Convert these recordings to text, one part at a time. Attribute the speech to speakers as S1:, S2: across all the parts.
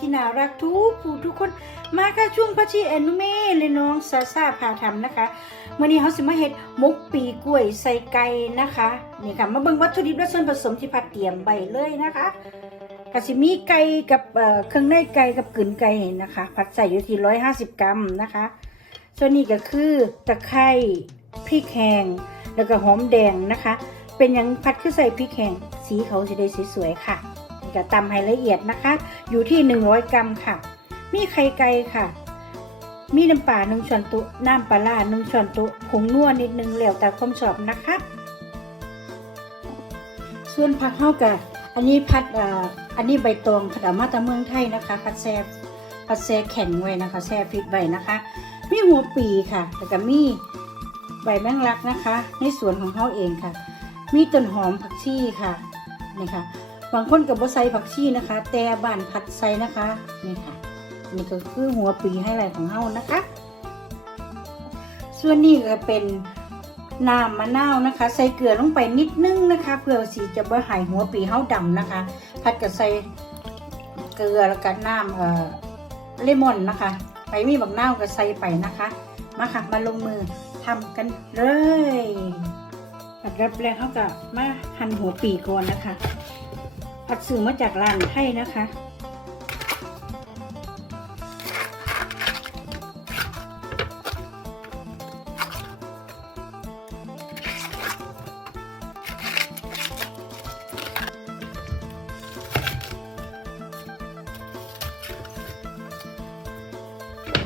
S1: ที่น่ารักทุกผู้ทุกคนมาค่ะช่วงพัชชีแอนนุเม่เลยน้องซาซาพาทำนะคะมื่อนี้เขาสิมาเฮ็ดหมกปีกล้วยใส่ไก่นะคะนี่ค่ะมาเบิ่งวัตถุดิบและส่วนผสมที่พัดเตรียมไว้เลยนะคะกสิมีไก่กับเครื่องในไก่กับกลืนไก่นะคะ ผัดใส่อยู่ที่150กรัมนะคะ ส่วนนี้ก็คือตะไคร้พริกแห้งแล้วก็หอมแดงนะคะ เป็นหยังพัดคือใส่พริกแห้งสีเขาจะได้สวยๆค่ะ ก็ตำให้ละเอียดนะคะ อยู่ที่ 100 กรัมค่ะ มีไข่ไก่ค่ะ มีน้ำปลาหนึ่งช้อนโต๊ะน้ำปลาร้าหนึ่งช้อนโต๊ะผงนัวนิดนึงแล้วแต่ความชอบนะคะ ส่วนผักเฮากะอันนี้พัดอ,อันนี้ใบตองผัดอามาจากเมืองไทยนะคะ พัดแซ่บพัดแซ่แข็งไว้นะคะแซ่ฟิตไว้นะคะ มีหัวปีค่ะแล้วก็มีใบแมงลักนะคะ ในสวนของเขาเองค่ะ มีต้นหอมผักชีค่ะนี่ค่ะ บางคนกับบ่ใส่ผักชีนะคะ แต่บ้านผัดใส่นะคะนี่ค่ะนี่ก็คือหัวปีให้ไหลของเฮานะคะ ส่วนนี้ก็เป็นน้ำมะนาวนะคะ ใส่เกลือลงไปนิดนึงนะคะ เพื่อสีจะบ่หายหัวปีเฮาดำนะคะพัดกับใส่เกลือแล้วก็น้ำเอ่อเลมอนนะคะไปมีบักนาวก็ใส่ไปนะคะ มาค่ะมาลงมือทำกันเลยอันดับแรกเขาก็มาหั่นหัวปีก่อนนะคะ ผัดซื้อมาจากร้านไทยนะคะ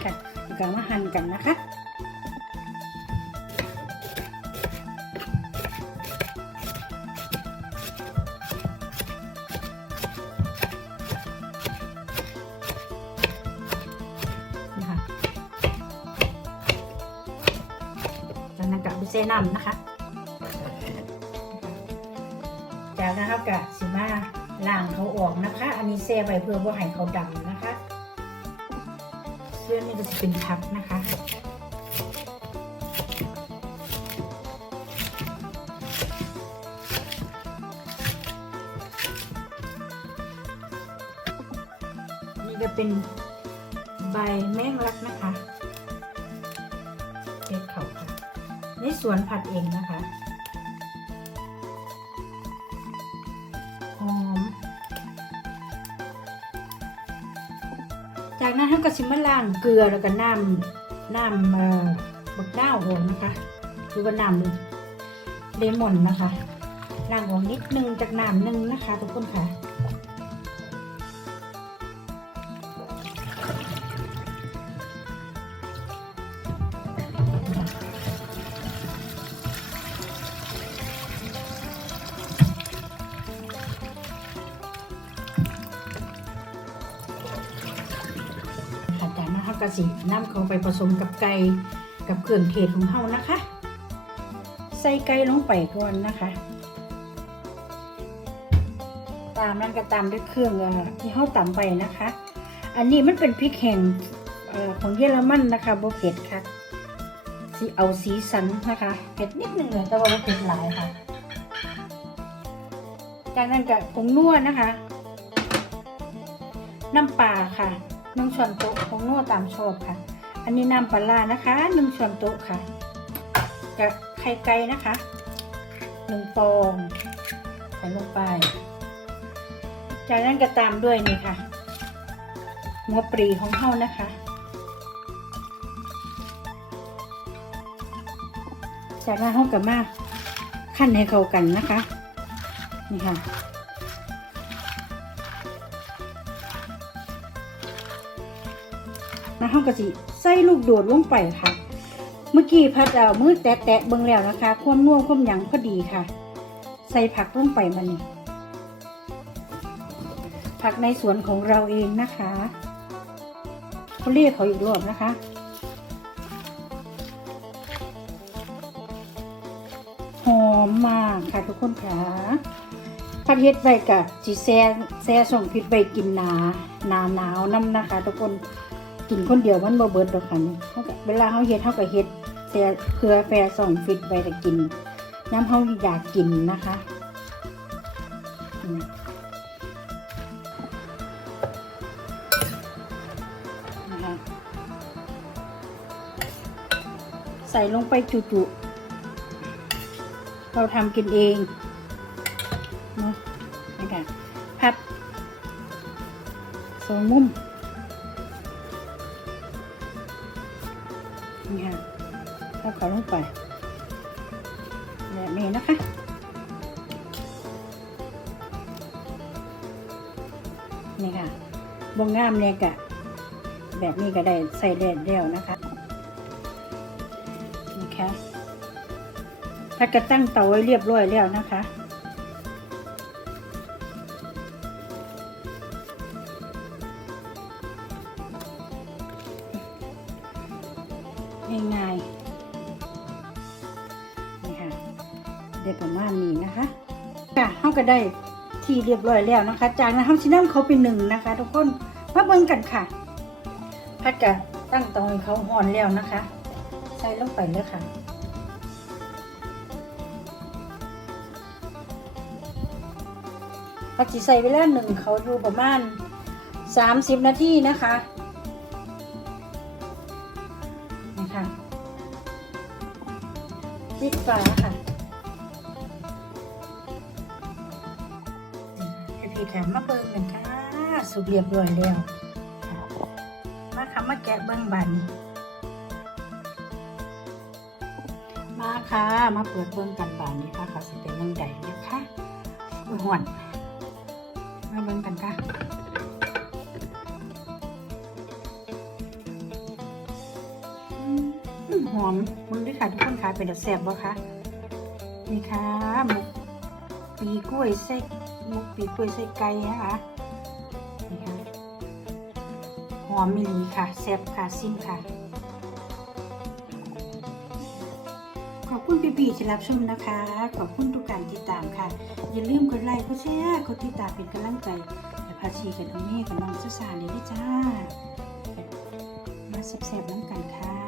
S1: ค่ะแล้วก็มาหั่นกันนะคะ เซน้ำนะคะ จากนั้นครับกะสิมาล้างเขาออกนะคะ อันนี้เซไว้เพื่อว่าให้เขาดำนะคะเสื้อนี่ก็จะเป็นพับนะคะนี่ก็เป็นใบแมงลักนะคะเก็บเขา ในสวนผัดเองนะคะหอม จากนั้นท่าก็สิมาล้างเกลือแล้วก็น้ำน้ำเอ่อบักน้าวออกนะคะหรือว่าน้ำเลมอนนะคะล้างออกนิดนึงจากน้ำหนึ่งนะคะทุกคนค่ะ ค่ะจากนั้นเราก็สินำเขาไปผสมกับไก่กับเครื่องเทศของเฮานะคะ ใส่ไก่ลงไปก่อนนะคะ ตามนั้นก็ตามด้วยเครื่องอที่เฮาตำไปนะคะ อันนี้มันเป็นพริกแห้งอของเยอรมันนะคะโบเผ็ดค่ะสีเอาสีสันนะคะเผ็ดนิดนึงเลยแต่ว่าบ่เผ็ดหลายค่ะ จากนั้นก็ผงนัวนะคะ น้ำปลาค่ะ หนึ่งช้อนโต๊ะของนัวตามชอบค่ะ อันนี้น้ำปลานะคะหนึ่งช้อนโต๊ะค่ะกับไข่ไก่นะคะหนึ่งฟองใส่ลงไป จากนั้นก็ตามด้วยนี่ค่ะหัวปรีของเฮานะคะ จากนั้นเฮากับมาขั้นให้เข้ากันนะคะ นี่ค่ะ นะห้องกะสิใส่ลูกโดดลงไปค่ะ เมื่อกี้พัดเอามือแตะแตะๆเบิ่งแล้วนะคะ ความนุ่มความหยังพอดีค่ะ ใส่ผักลงไปมันนี่ผักในสวนของเราเองนะคะเขาเรียกเขาอีกรอบนะคะหอมมากค่ะทุกคนค่ะพัดเฮ็ดไว้กับจีแซ่แซ่ส่งพิษไปกินหนาหนาหนาวน้ำนะคะ ทุกคน กินคนเดียวมันบ่เบิดดอกค่ะนี่เขาเวลาเขาเฮ็ดเขาก็เฮ็ดแต่เพื่อแฟร์ส่องฟิตไว้แต่กินน้ำเขาอยากกินนะคะอืมค่ะใส่ลงไปจุๆเราทำกินเองเนาะนี่ค่ะพับสองมุม นี่ค่ะพับเขาลงไปแบบนี้นะคะนี่ค่ะบงงามเนี่ยกะแบบนี้ก็ได้ใส่แดดเดียวนะคะนี่ค่ะถ้ากระตั้งเตาไว้เรียบร้อยแล้วนะคะ ง่ายๆนี่ค่ะได้ประมาณนี้นะคะค่ะเขาก็ได้ที่เรียบร้อยแล้วนะคะ จากนั้นเขาชิ้นน้ำเขาเป็นหนึ่งนะคะ ทุกคนมาเบิ่งกันค่ะ พัดกะตั้งตาให้เขาห่อนแล้วนะคะ ใส่ลงไปเลยค่ะพัดสิใส่เวลาหนึ่งเขาอยู่ประมาณสามสิบนาทีนะคะ ปิดฝาค่ะพี่พี่แถมมาเบิ่งกันค่ะสุกเรียบร้อยแล้วมาค่ะมาแกะเบิ้งบานนี้มาค่ะ มาเปิดเบิ้งกันบานนี้ค่ะเขาสิเป็นยังไงนะคะหวนมาเบิ้งกันค่ะ อมหอมคุณด้วยค่ะทุกคนค่ะเป็นแบบแซ่บบ่คะนี่ค่ะหมกปีกล้วยไส้หมกปีกล้วยไส้ไก่นะคะนี่ค่ะหอมมิลีค่ะแซ่บค่ะซิมค่ะ ขอบคุณพี่ปีที่รับชมนะคะ ขอบคุณทุกการติดตามค่ะ อย่าลืมกดไลค์กดแชร์กดติดตามเป็นกำลังใจและพาชีกับน้องเมฆกับน้องสุสานเลยด้วยจ้ามาแซ่บๆน้ำกันค่ะ